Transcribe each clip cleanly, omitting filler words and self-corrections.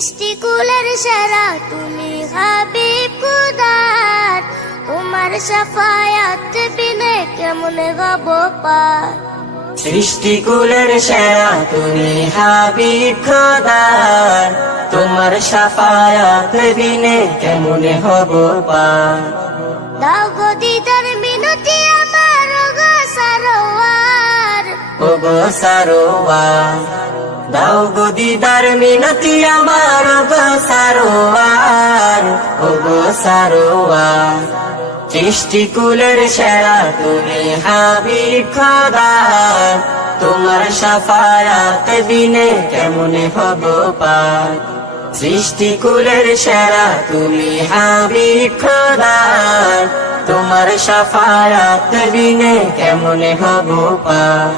সৃষ্টিকুলের সেরা তুমি হাবিব খুদার, তোমার শাফায়াত বিনে কেমনে হব পার। সৃষ্টিকুলের সেরা তুমি হাবিব খোদার, তোমার শাফায়াত বিনে কেমনে হব পার। দাও গো দিদার মিনতি আমার গো সারোয়ার, ও গো সারোয়ার, দাও গো দিদার মিনতি আমার গো সারোয়ার, ও গো সারোয়ার। সৃষ্টিকুলের সেরা তুমি হাবিব খোদার, তোমার শাফায়াত বিনে কেমনে হব পার। সৃষ্টিকুলের সেরা তুমি হাবিব খোদার, তোমার শাফায়াত বিনে কেমনে হব পার।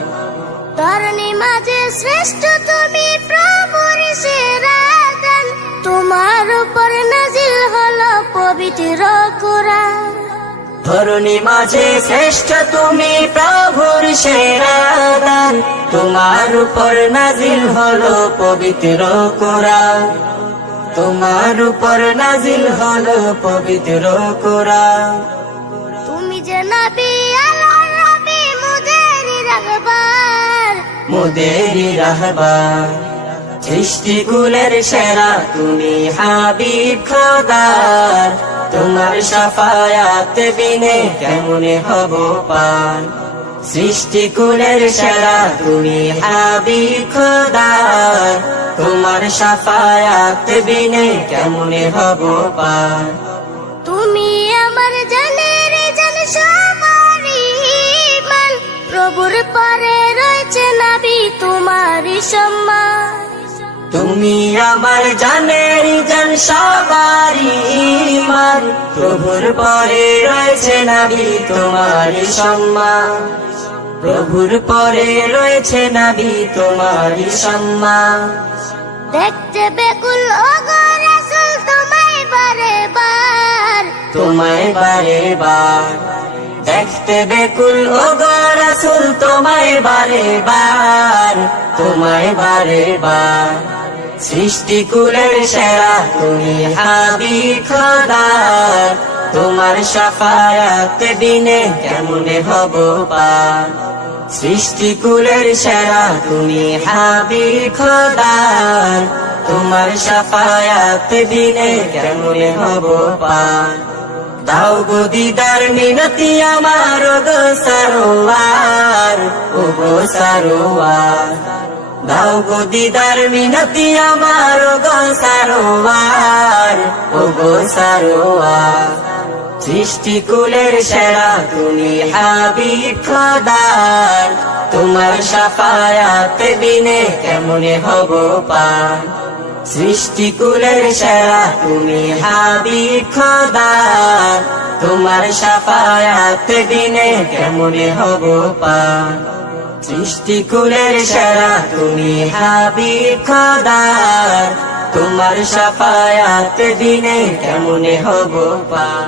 ধরণী মাঝে শ্রেষ্ঠ তুমি প্রভুর সেরা দান, তোমার উপর নাজিল হলো পবিত্র কোরআন। ধরণী মাঝে শ্রেষ্ঠ তুমি প্রভুর সেরা দান, তোমার উপর নাজিল হলো পবিত্র কোরআন। তোমার উপর নাজিল হলো পবিত্র কোরআন। তুমি যে নবী আল্লাহর নবী মুদেরি রাহবার, মুদেরি রাহবার। সৃষ্টিকুলের সেরা তুমি হাবিব খোদার, তোমার শাফায়াত বিনে কেমনে হব পার। সৃষ্টিকুলের সেরা তুমি হাবিব খোদার, তোমার শাফায়াত বিনে কেমনে হব পার। তুমি আমার জানের জান সবারই ঈমান, প্রভুর পরে রয়েছে নবী তোমারই সম্মান। তুমি আমার জানের জান সবারই ঈমান, প্রভুর পরে রয়েছে নবী তোমারই সম্মান। প্রভুর পরে রয়েছে নবী তোমারই সম্মান। দেখতে বেকুল ওগো রাসূল তোমায় বারে বার, তোমায় বারে বার। দেখতে বেকুল ওগো রাসূল তোমায় বারে বার, তোমায় বারে বার। সৃষ্টিকুলের সেরা তুমি হাবিব খোদার, তোমার শাফায়াত বিনে কেমনে হব পার। সৃষ্টিকুলের সেরা তুমি হাবিব খোদার, তোমার শাফায়াত বিনে কেমনে হব পার। দাও গো দিদার মিনতি আমার গো সারোয়ার, ও গো সারোয়ার। দাও গো দিদার মিনতি আমার গো সারোয়ার, ও গো সারোয়ার। সৃষ্টিকুলের সেরা তুমি হাবিব খোদার, তোমার শাফায়াত বিনে কেমনে হব পার। সৃষ্টিকুলের সেরা তুমি হাবিব খোদার, তোমার শাফায়াত বিনে কেমনে হব পার। সৃষ্টিকুলের সেরা তুমি হাবিব খোদার, তোমার শাফায়াত বিনে কেমনে হব পার।